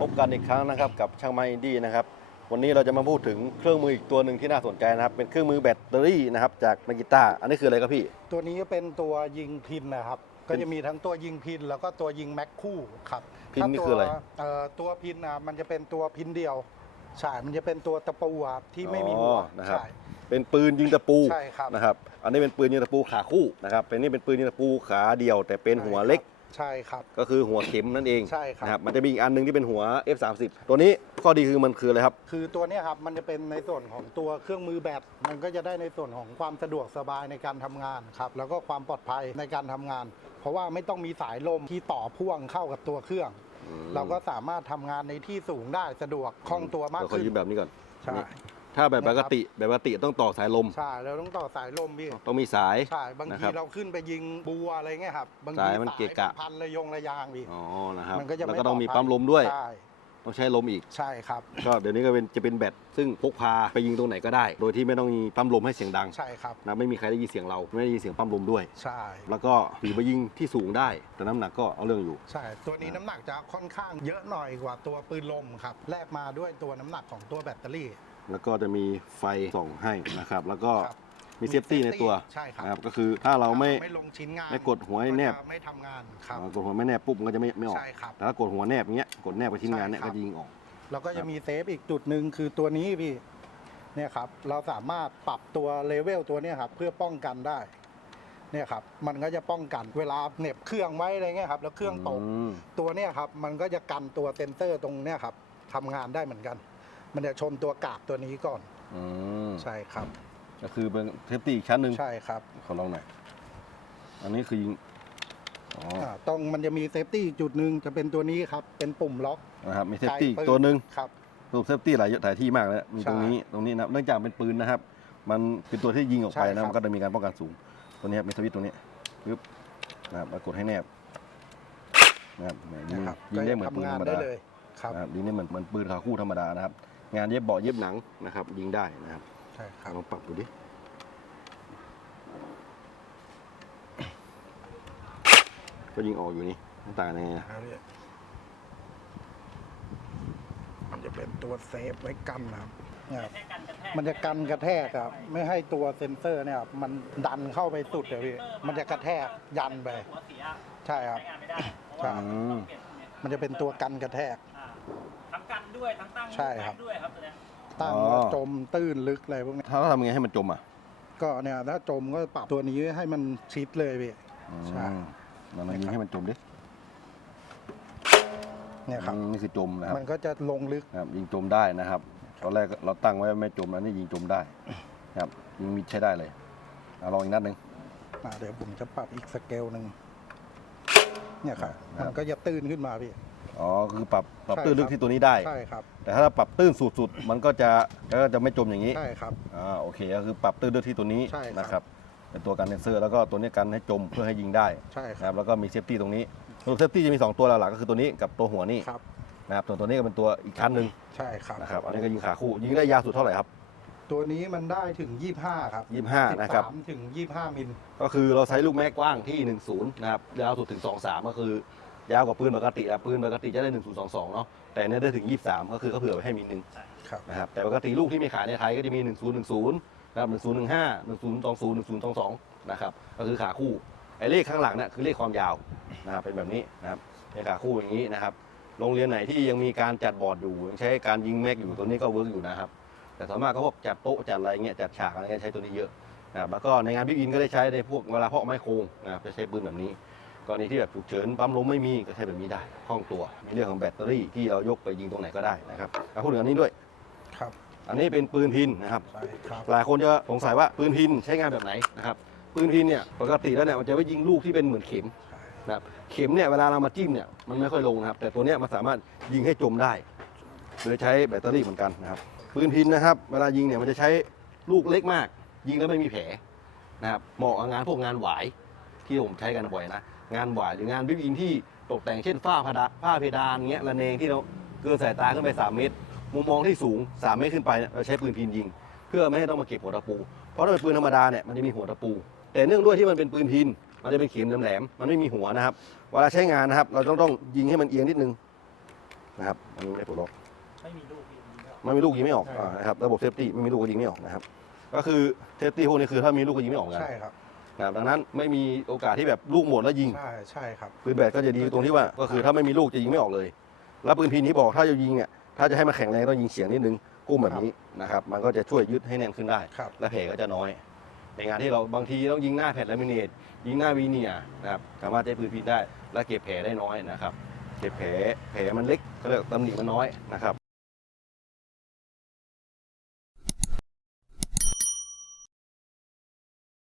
พบกันอีกครั้งนะครับกับช่างไม้อินดี้นะครับ วันนี้เราจะมาพูดถึงเครื่องมืออีกตัวหนึ่งที่น่าสนใจนะครับเป็นเครื่องมือแบตเตอรี่นะครับจากนากิต้าอันนี้คืออะไรครับพี่ตัวนี้เป็นตัวยิงพินนะครับเป็ก็นจะมีทั้งตัวยิงพิน แล้วก็ตัวยิงแม็กคู่ครับพินนี่ถ้าตัวคืออะไรเอ่อตัวพินนะมันจะเป็นตัวพินเดียวใช่มันจะเป็นตัวตะปูครับที่ไม่มีหัวอ๋อนะครับใช่เป็นปืนยิงตะปูใช่ครับนะครับ อันนี้เป็นปืนยิงตะปูขาคู่นะครับเป็นนี่เป็นปืนยิงตะปูขาเดียว แต่เป็นหัวเล็ก ใช่ครับ ก็คือหัวเข็มนั่นเองใช่ครับ นะครับ มันจะมีอีกอันหนึงที่เป็นหัว F30 ตัวนี้ข้อดีคือมันคืออะไรครับ คือตัวเนี้ยครับมันจะเป็นในส่วนของตัวเครื่องมือแบตมันก็จะได้ในส่วนของความสะดวกสบายในการทำงานครับแล้วก็ความปลอดภัยในการทำงาน เพราะว่าไม่ต้องมีสายลมที่ต่อพ่วงเข้ากับตัวเครื่อง เราก็สามารถทำงานในที่สูงได้สะดวกคล่องตัวมากเราขอขึ้น ยืมแบบนี้ก่อนใช่ ถ้าแบบปกติแบบปกติต้องต่อสายลม ใช่เราต้องต่อสายลมพี่ต้องมีสาย ใช่ บางนะคทีรับเราขึ้นไปยิงบัวอะไรเงี้ยครับ บางทีสายมันเกะกะ พันระยงระยางพี่ อ๋อนะครับมันก็จะแล้วไม่ก็ต้องมีปลดภัปั๊มลมด้วย ใช่ต้องใช้ลมอีก ใช่ครับ ก็เดี๋ยวนี้ก็เป็นจะเป็นแบตซึ่งพกพาไปยิงตรงไหนก็ได้ โดยที่ไม่ต้องมีปั๊มลมให้เสียงดังใช่ครับ นะไม่มีใครได้ยินเสียงเราไม่ได้ยินเสียงปั๊มลมด้วย ใช่ แล้วก็ถือไปยิงที่สูงได้ แต่น้ำหนักก็เอาเรื่องอยู่ ใช่ ตัวนี้น้ำหนักจะค่อนข้างเยอะหน่อยกว่าตัวปืนลมครับ แลกมาด้วยตัวน้ำหนักของตัวแบตเตอรี่ แล้วก็จะมีไฟส่องให้นะครับ แล้วก็ครับมีเซฟตี้ในตัวใช่ครับ นะครับก็คือถ้าเราไม่ ไม่ลงชิ้นงานไม่กดหัวให้แนบ ก็จะไม่ทำงานครับกดหัวไม่แนบปุ๊บมันก็จะไม่ไม่ออก ใช่ครับ แต่ถ้ากดหัวแนบอย่างเงี้ยกดแนบไปที่งานเนี่ยใช่ครัก็บ จะยิงออก แล้วก็ครัจะบ มีเซฟอีกจุดหนึ่งคือตัวนี้พี่เนี่ยครับ เราสามารถปรับตัวเลเวลตัวเนี้ยครับ เพื่อป้องกันได้ เนี่ยครับ มันก็จะป้องกันเวลาเหน็บเครื่องไว้อะไรเงี้ยครับ แล้วเครื่องตกมตัวเนี้ยครับ มันก็จะกันตัวเซนเซอร์ตรงเนี้ยครับทำงานได้เหมือนกัน มันจะชนตัวกากตัวนี้ก่อน อืมใช่ครับ ก็คือเป็นเซฟตี้อีกชั้นหนึ่งใช่ครับขอลองหน่อยอันนี้คือยิงอ๋ออ่าต้องมันจะมีเซฟตี้จุดหนึ่งจะเป็นตัวนี้ครับ เป็นปุ่มล็อกนะครับมีเซฟตี้ไกลปืตัวหนึ่ง ครับ รูปเซฟตี้หลายหลายที่มากเลยนะมีใช่ตรงนี้ตรงนี้นะครับเนื่องจากเป็นปืนนะครับ มันเป็นตัวที่ยิงออกไปใช่ครันะบ มันก็จะมีการป้องกันสูง ตัวนี้ครับมีสวิตช์ตรงนี้ปึ๊บนะครับมากดให้แนบนะครับแหมยิงนะครับยิงได้เหมือนปืนธรรมได้ดาเลยครับ นะครับยิงได้เหมือนเหมือนปืนขาคู่ธรรมดานะครับ งานเย็บเบาะเย็บหนังนะครับ ยิงได้นะครับใช่ครับลองปรับดูดิก็ยิงออกอยู่นี่หน้าต่างยังไงนะมันจะเป็นตัวเซฟไว้กันนะครับ เนี่ยครับมันจะกันกระแทกครับ ไม่ให้ตัวเซ็นเซอร์เนี่ยครับมันดันเข้าไปสุดเลยพี่มันจะกระแทกยันไปหัวเสียใช่ครับ ใช้งานไม่ได้เพราะว่าอืมเปลี่ยนเนี่ยมันจะเป็นตัวกันกระแทก อ่า ทั้งกันด้วยทั้งตั้งใช่ครับ ด้วยครับตัวเนี้ยตั้งอ๋อว่าจมตื้นลึกอะไรพวกนี้ถ้าเราทำยังไงให้มันจมอะก็เนี่ยถ้าจมก็ปรับตัวนี้ให้มันชิดเลยพี่ ใช่ อืมเราลองยิงให้มันจมดิเนี่ยครับ อืมนี่คือจมนะครับมันก็จะลงลึกครับ ยิงจมได้นะครับ ตอนแรกเราตั้งไว้ไม่จมแล้วนี่ยิงจมได้ครับ ยิงมิดใช้ได้เลยเอาลองอีกนัดหนึ่ง อ่าเดี๋ยวผมจะปรับอีกสเกลหนึ่งเนี่ยครับครับ มันก็จะตื้นขึ้นมาพี่ อ๋อคือปรับปรับใช่ตื้นลึคกรับ ที่ตัวนี้ได้ ใช่ครับแต่ถ้าเราปรับตื้นสุดๆมันก็จะก็จะไม่จมอย่างนี้ใช่ครับ อ่าโอเคก็คือปรับตื้นลึกที่ตัวนี้ใช่ครับ นะครับเป็นตัวกันเซนเซอร์ แล้วก็ตัวนี้กันให้จมเพื่อให้ยิงได้ใช่คนะครัรับบแล้วก็มีเซฟตี้ตรงนี้สรุปเซฟตี้จะมี2ตัวหลักๆก็คือตัวนี้กับตัวหัวนี่ครับนะครับส่วนตัวนี้ก็เป็นตัวอีกชั้นหนึ่งใช่ครับ นะครับอันนี้ก็ยิงขาคู่ยิงได้ยาวสุดเท่าไหร่ครับ ตัวนี้มันได้ถึง 25 ครับ25นะครับ13ถึง 25 มิล ก็คือเราใช้ลูกแม็กกว้างที่ 10 นะครับ ยาวสุดถึง 23 ก็คือ ยาวกว่าปืนปกติอะปืนปกติจะได้ 1022 เนาะแต่เนี่ยได้ถึง 23 ก็คือเขาเผื่อไว้ให้มีหนึ่งครับ นะครับแต่ปกติลูกที่มีขายในไทยก็จะมี 1010นะครับ1015 1020 1022นะครับก็คือขาคู่ไอ้เลขข้างหลังเนี่ยคือเลขความยาวนะครับเป็นแบบนี้นะครับเป็นขาคู่อย่างนี้นะครับโรงเรียนไหนที่ยังมีการจัดบอร์ดอยู่ยังใช้การยิงแม็กอยู่ตัวนี้ก็เวิร์กอยู่นะครับแต่ส่วนมากก็พวกจัดโต๊ะจัดอะไรเงี้ยจัดฉากอะไรเงี้ยใช้ตัวนี้เยอะนะครับแล้วก็ในงานบิ๊กอินก็ได้ใช้ในพวกเวลาเพาะไม้โครงนะครับจะใช้ปืนแบบนี้ กรณีที่แบบฉุกเฉินปั๊มลมไม่มีก็ใช้แบบนี้ได้คล่องตัวในเรื่องของแบตเตอรี่ที่เรายกไปยิงตรงไหนก็ได้นะครับเอาพูดถึงอันนี้ด้วย ครับ อันนี้เป็นปืนพินนะครับใช่ครับหลายคนจะสงสัยว่าปืนพินใช้งานแบบไหนนะครับปืนพินเนี่ยปกติแล้วเนี่ยมันจะไว้ยิงลูกที่เป็นเหมือนเข็มนะครับเข็มเนี่ยเวลาเรามาจิ้มเนี่ยมันไม่ค่อยลงนะครับ แต่ตัวเนี้ยมันสามารถยิงให้จมได้โดยใช้แบตเตอรี่เหมือนกันนะครับปืนพินนะครับ เวลายิงเนี่ยมันจะใช้ลูกเล็กมาก ยิงแล้วไม่มีแผลนะครับเหมาะกับงานพวกงานหวายที่ผมใช้กันบ่อยนะ งานหวายหรืองานบิ๊กอินที่ตกแต่งเช่นฝ้าผดาฝ้าเพดานเงี้ยระเนงที่เราเกินสายตาขึ้นไป 3 เมตร มุมมองที่สูง 3 เมตรขึ้นไปเนี่ยเราใช้ปืนพินยิง เพื่อไม่ให้ต้องมาเก็บหัวตะปู เพราะถ้าเป็นปืนธรรมดาเนี่ยมันจะมีหัวตะปู แต่เนื่องด้วยที่มันเป็นปืนพินมันจะเป็นเข็มแหลมๆมันไม่มีหัวนะครับ เวลาใช้งานนะครับ เราต้องต้องยิงให้มันเอียงนิดนึงนะครับมันไม่ได้ปลดล็อกไม่มีลูกยิงไม่ออกไม่มีลูกยิงไม่ออกใช่อ่านะครับระบบเซฟตี้ไม่มีลูกก็ยิงไม่ออกนะครับก็คือเซฟตี้พวกนี้คือถ้ามีลูกก็ยิงไม่ออกนะใช่ครับ นะครับดังนั้นไม่มีโอกาสที่แบบลูกหมดแล้วยิง ใช่ใช่ครับ ปืนแบดก็จะดีตรงที่ว่าก็คือถ้าไม่มีลูกจะยิงไม่ออกเลย แล้วปืนพินที่บอกถ้าจะยิงเนี่ยถ้าจะให้มันแข็งแรงต้องยิงเสียงนิดนึงกุ้มแบบนี้นะครับมันก็จะช่วยยึดให้แน่นขึ้นได้ ครับ และแผลก็จะน้อย ในงานที่เราบางทีต้องยิงหน้าแผ่นลามิเนตยิงหน้าวีเนียร์นะครับสามารถใช้ปืนพินได้และเก็บแผลได้น้อยนะครับ เก็บแผลแผลมันเล็กก็เรียกตำหนิมันน้อยนะครับ